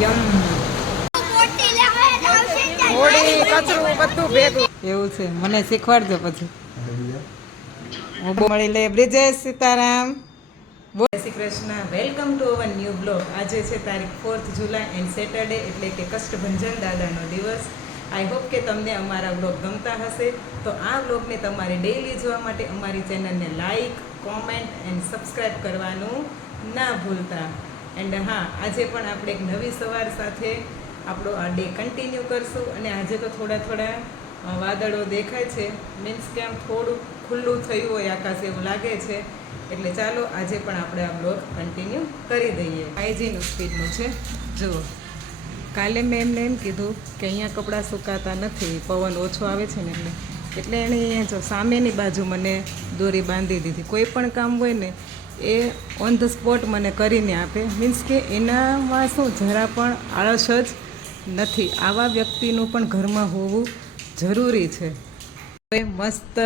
યમ હોળી કચરું બધું ભેગું એવું છે. મને શીખવાડજો પછી. હું મળી લે. બ્રિજેશ સીતારામ. જય Shri Krishna. Welcome to our new blog. આજે છે તારીખ 4th જુલાઈ એન્ડ સેટરડે, એટલે કે કષ્ટભંજન દાદાનો દિવસ. આઈ હોપ કે તમને અમારા બ્લોગ ગમતા હશે. તો આ બ્લોગને તમારે ડેઈલી જોવા માટે અમારી ચેનલને લાઈક, કોમેન્ટ એન્ડ સબસ્ક્રાઈબ કરવાનું ના ભૂલતા. એન્ડ હા, આજે પણ આપણે એક નવી સવાર સાથે આપણો આ ડે કન્ટિન્યુ કરશું. અને આજે તો થોડા વાદળો દેખાય છે, મીન્સ કે આમ થોડું ખુલ્લું થયું હોય આકાશ એવું લાગે છે. એટલે ચાલો આજે પણ આપણે આ બ્લોગ કન્ટિન્યુ કરી દઈએ. હાઇજીન સ્પીડનું છે. જુઓ, કાલે મેં એમને એમ કીધું કે અહીંયા કપડાં સુકાતા નથી, પવન ઓછો આવે છે ને એટલે એણે અહીંયા જો સામેની બાજુ મને દોરી બાંધી દીધી. કોઈ પણ કામ હોય ને એ ઓન ધ સ્પોટ મને કરીને આપે, મીન્સ કે એનામાં શું જરા પણ આળસ જ નથી. આવા વ્યક્તિનું પણ ઘરમાં હોવું જરૂરી છે. મસ્ત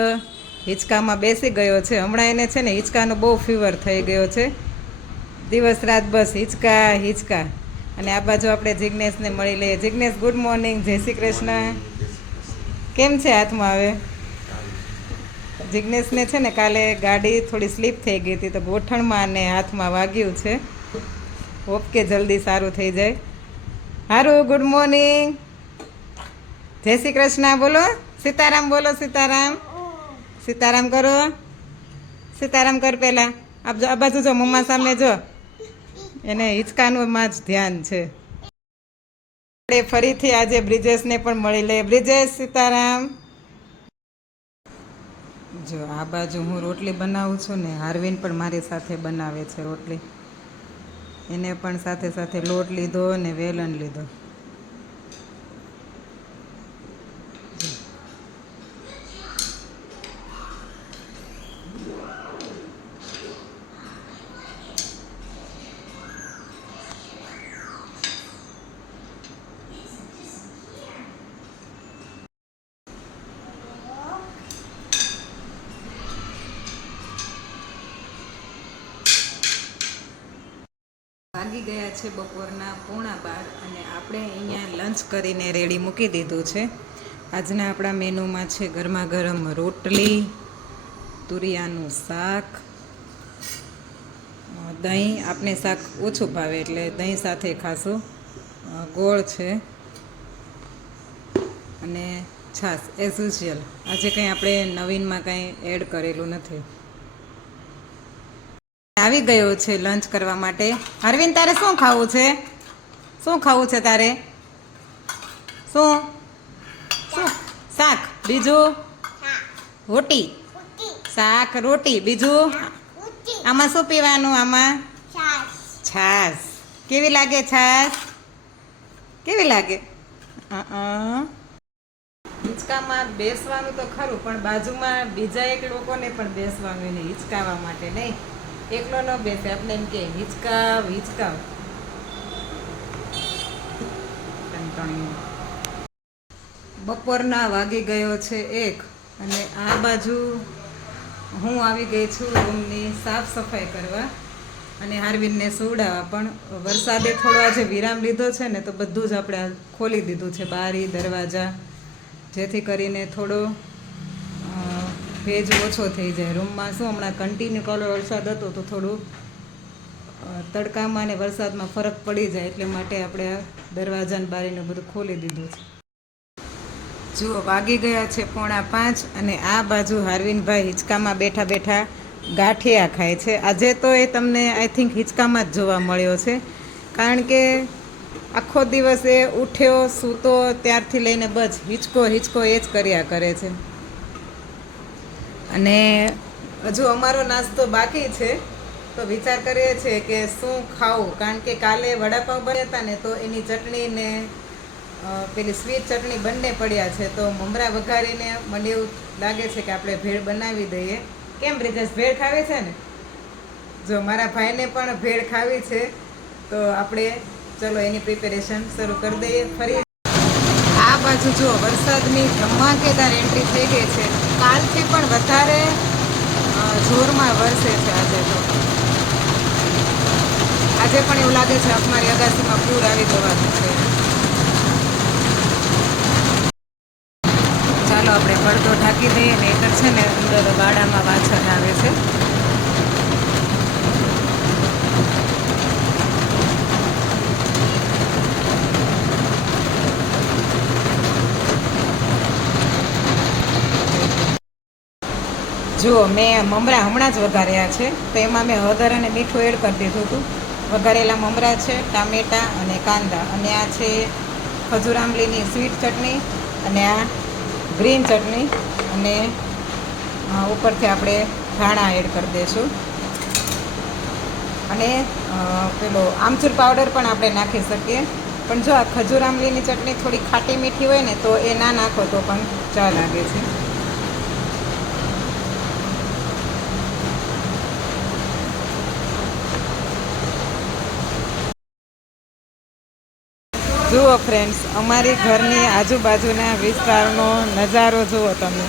હિંચકામાં બેસી ગયો છે. હમણાં એને છે ને હિંચકાનો બહુ ફીવર થઈ ગયો છે. દિવસ રાત બસ હિંચકા. અને આ બાજુ આપણે જિજ્ઞેશને મળી લઈએ. Jignesh, good morning. જય શ્રી કૃષ્ણ. કેમ છે હાથમાં હવે? જિજ્ઞેશને છે ને કાલે ગાડી થોડી સ્લીપ થઈ ગઈ હતી, તો ગોઠણમાં અને હાથમાં વાગ્યું છે. હોપ કે જલ્દી સારું થઈ જાય. હારું, ગુડ મોર્નિંગ. જય શ્રી કૃષ્ણ બોલો. સીતારામ બોલો. સીતારામ કરો. સીતારામ કર પહેલાં. આ બાજુ જો, મમ્મા સામે જો. એને હિંચકાનું માં જ ધ્યાન છે. આપણે ફરીથી આજે બ્રિજેશને પણ મળી લઈએ. બ્રિજેશ, સીતારામ. જો આ બાજુ હું રોટલી બનાવું છું ને હાર્વિન પણ મારી સાથે બનાવે છે રોટલી. એને પણ સાથે સાથે લોટ લીધો ને વેલણ લીધો. વાગી ગયા છે બપોરના 11:15 અને આપણે અહીંયા લંચ કરીને રેડી મૂકી દીધું છે. આજના આપણા મેનુમાં છે ગરમા ગરમ રોટલી, તુરિયાનું શાક, દહીં. આપણે શાક ઓછું ભાવે એટલે દહીં સાથે ખાશું. ગોળ છે અને છાશ એઝ યુઝ્યુઅલ. આજે કંઈ આપણે નવીનમાં કંઈ એડ કરેલું નથી. આવી ગયો છે લંચ કરવા માટે. અરવિંદ, તારે શું ખાવું છે? તારે શું શાક? બીજું રોટી, શાક, રોટી. બીજું આમાં શું પીવાનું? આમાં છાશ. કેવી લાગે છાશ? કેવી લાગે? હિંચકામાં બેસવાનું તો ખરું, પણ બાજુમાં બીજા એક લોકોને પણ બેસવાનું, એને હિંચકાવા માટે નહીં. એકલો ન બેસે. આપણે એમ કે હિંચકાવ. બપોરના વાગી ગયો છે 1 અને આ બાજુ હું આવી ગઈ છું રૂમની સાફ સફાઈ કરવા અને હાર્વિનને સુવડાવવા. પણ વરસાદે થોડો આજે વિરામ લીધો છે ને, તો બધું જ આપણે ખોલી દીધું છે, બારી દરવાજા, જેથી કરીને થોડો ભેજ ઓછો થઈ જાય રૂમમાં. શું હમણાં કન્ટિન્યુ કાલો વરસાદ હતો, તો થોડું તડકામાં અને વરસાદમાં ફરક પડી જાય, એટલે માટે આપણે આ દરવાજાને બારીને બધું ખોલી દીધું છે. જુઓ, વાગી ગયા છે 4:45 અને આ બાજુ હાર્વિનભાઈ હિંચકામાં બેઠા બેઠા ગાંઠિયા ખાય છે. આજે તો એ તમને આઈ થિંક હિંચકામાં જ જોવા મળ્યો છે, કારણ કે આખો દિવસ એ ઉઠ્યો સૂતો ત્યારથી લઈને બસ હિંચકો એ જ કર્યા કરે છે. અને હજુ અમારો નાસ્તો બાકી છે, તો વિચાર કરીએ છીએ કે શું ખાવું, કારણ કે કાલે વડાપાઉં બન્યા હતા ને, તો એની ચટણી ને પેલી સ્વીટ ચટણી બંને પડ્યા છે. તો મમરા વઘારીને મને એવું લાગે છે કે આપણે ભેળ બનાવી દઈએ. કેમ બ્રિજેશ, ભેળ ખાવી છે ને? જો મારા ભાઈને પણ ભેળ ખાવી છે, તો આપણે ચલો એની પ્રિપેરેશન શરૂ કરી દઈએ. ફરી આ બાજુ જો વરસાદની ધમાકેદાર એન્ટ્રી થઈ ગઈ છે. કાલથી પણ વધારે જોરમાં વરસે છે આજે. તો આજે પણ એવું લાગે છે અમારી અગાસીમાં પૂર આવી જવાનું છે. ચાલો આપણે પડદો ઢાંકી દઈએ ને એક છે ને અંદર ગાડામાં વાછર આવે છે. જુઓ મેં મમરા હમણાં જ વઘાર્યા છે તો એમાં મેં હળદર અને મીઠું એડ કરી દીધું હતું. વઘારેલા મમરા છે, ટામેટાં અને કાંદા, અને આ છે ખજૂર આંબલીની સ્વીટ ચટણી, અને આ ગ્રીન ચટણી, અને ઉપરથી આપણે ધાણા એડ કરી દઈશું. અને પેલો આમચૂર પાવડર પણ આપણે નાખી શકીએ, પણ જો આ ખજૂર આંબલીની ચટણી થોડી ખાટી મીઠી હોય ને તો એ ના નાખો તો પણ ચા લાગે છે. જુઓ ફ્રેન્ડ્સ, અમારી ઘરની આજુબાજુના વિસ્તારનો નજારો જુઓ તમે.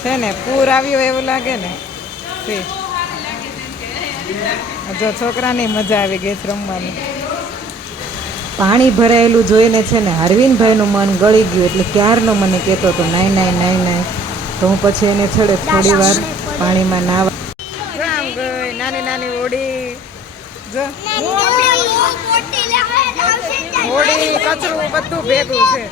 છે ને પૂર આવ્યો એવું લાગે ને. જો છોકરાની મજા આવી ગઈ છે રમવાની. પાણી ભરાયેલું જોઈને છે ને હરવિનભાઈનું મન ગળી ગયું, એટલે ક્યારનો મને કહેતો હતો નાઈ નાઈ નાઈ નાઈ. તો હું પછી એને છેડે થોડી વાર પાણીમાં નાવા આમ ગઈ. નાની નાની ઓડી જો હોડી કચરું બધું ભેગું છે.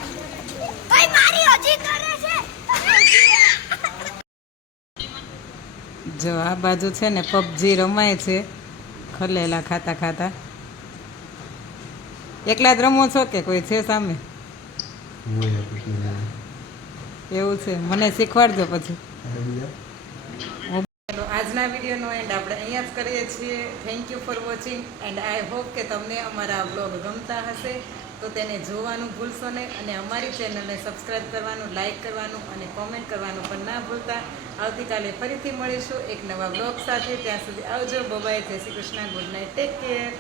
જો આ બાજુ છે ને પબજી રમાય છે ખલેલા ખાતા ખાતા. એકલા જ રમો છો કે કોઈ છે સામે? એવું છે, મને શીખવાડજો પછી. આજના વિડીયોનો એન્ડ આપણે અહીંયા જ કરીએ છીએ. Thank you for watching and I hope કે તમને અમારા બ્લોગ ગમતા હશે તો તેને જોવાનું ભૂલશો નહીં, અને અમારી ચેનલને સબસ્ક્રાઈબ કરવાનું, લાઈક કરવાનું અને કોમેન્ટ કરવાનું પણ ના ભૂલતા. આવતીકાલે ફરીથી મળીશું એક નવા બ્લોગ સાથે. ત્યાં સુધી આવજો. બાય, જય Shri Krishna, good night, take care.